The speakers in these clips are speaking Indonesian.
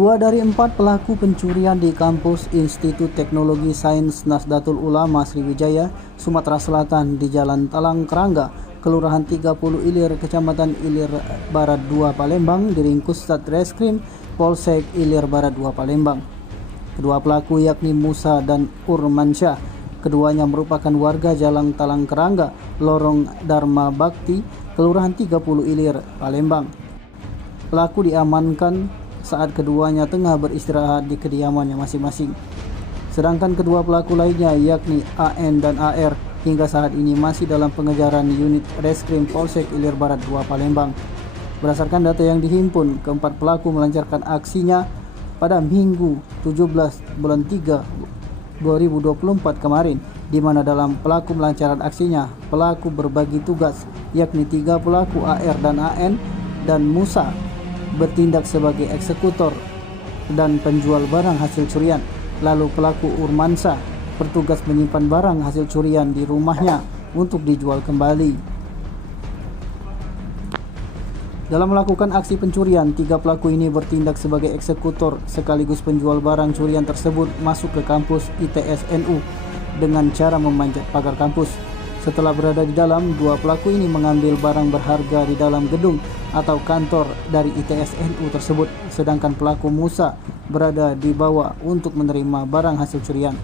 2 dari 4 pelaku pencurian di kampus Institut Teknologi Sains Nahdlatul Ulama Sriwijaya, Sumatera Selatan di Jalan Talang Kerangga, Kelurahan 30 Ilir, Kecamatan Ilir Barat 2 Palembang diringkus Satreskrim Polsek Ilir Barat 2 Palembang. Kedua pelaku yakni Musa dan Urmansyah. Keduanya merupakan warga Jalan Talang Kerangga, Lorong Dharma Bakti, Kelurahan 30 Ilir, Palembang. Pelaku diamankan saat keduanya tengah beristirahat di kediamannya masing-masing. Sedangkan kedua pelaku lainnya yakni AN dan AR hingga saat ini masih dalam pengejaran unit Reskrim Polsek Ilir Barat 2 Palembang. Berdasarkan data yang dihimpun, keempat pelaku melancarkan aksinya pada Minggu 17 bulan 3 2024 kemarin, di mana dalam pelaku melancarkan aksinya, pelaku berbagi tugas yakni 3 pelaku AR dan AN dan Musa bertindak sebagai eksekutor dan penjual barang hasil curian. Lalu pelaku Urmansyah bertugas menyimpan barang hasil curian di rumahnya untuk dijual kembali. Dalam melakukan aksi pencurian, 3 pelaku ini bertindak sebagai eksekutor sekaligus penjual barang curian tersebut masuk ke kampus ITS NU dengan cara memanjat pagar kampus. Setelah berada di dalam, 2 pelaku ini mengambil barang berharga di dalam gedung atau kantor dari ITS NU tersebut, sedangkan pelaku Musa berada di bawah untuk menerima barang hasil curian.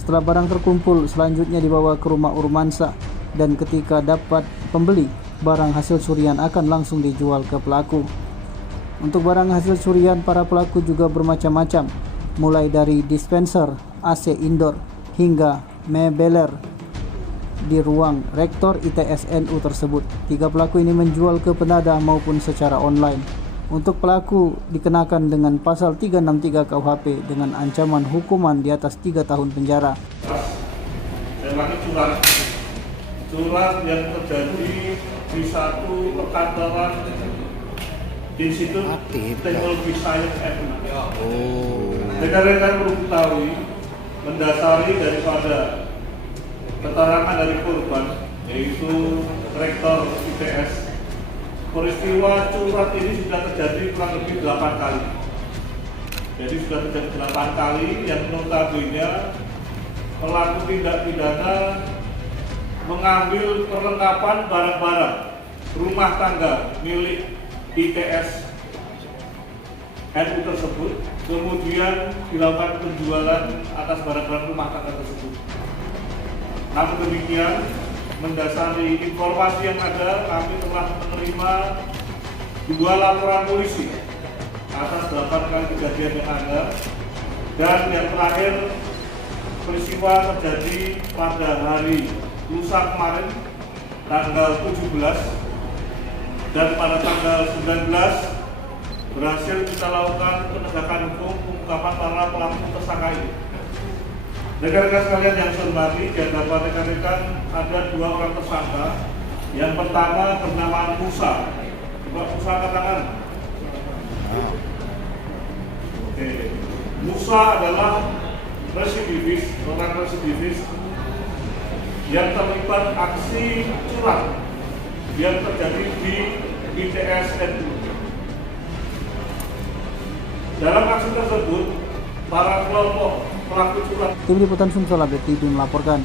Setelah barang terkumpul, selanjutnya dibawa ke rumah Urmansyah dan ketika dapat pembeli, barang hasil curian akan langsung dijual ke pelaku. Untuk barang hasil curian, para pelaku juga bermacam-macam, mulai dari dispenser, AC indoor, hingga mebeler di ruang rektor ITS NU tersebut. 3 pelaku ini menjual ke penadah maupun secara online. Untuk pelaku dikenakan dengan pasal 363 KUHP dengan ancaman hukuman di atas 3 tahun penjara. Curang yang terjadi di satu perkantoran Institut Teknologi Sains NU. Rekan-rekan perlu ketahui, mendasari daripada keterangan dari korban, yaitu rektor ITS, peristiwa curang ini sudah terjadi kurang lebih 8 kali. Jadi sudah terjadi 8 kali yang notabene pelaku tindak pidana mengambil perlengkapan barang-barang rumah tangga milik ITS NU tersebut, kemudian dilakukan penjualan atas barang-barang rumah tangga tersebut. Namun demikian, mendasari informasi yang ada, kami telah menerima 2 laporan polisi atas 8 kali kejadian yang ada, dan yang terakhir peristiwa terjadi pada hari lusa kemarin tanggal 17, dan pada tanggal 19 berhasil kita lakukan penegakan hukum pengungkapan para pelaku tersangka ini. Rekan-rekan sekalian yang saya hormati, di hadapan rekan-rekan ada 2 orang tersangka. Yang pertama bernama Musa. Coba Musa katakan. Oke. Musa adalah residivis, orang residivis yang terlibat aksi curang yang terjadi di ITS NU. Dalam aksi tersebut, para kelompok pelaku curang. Tim Liputan Sumsel Update TV melaporkan.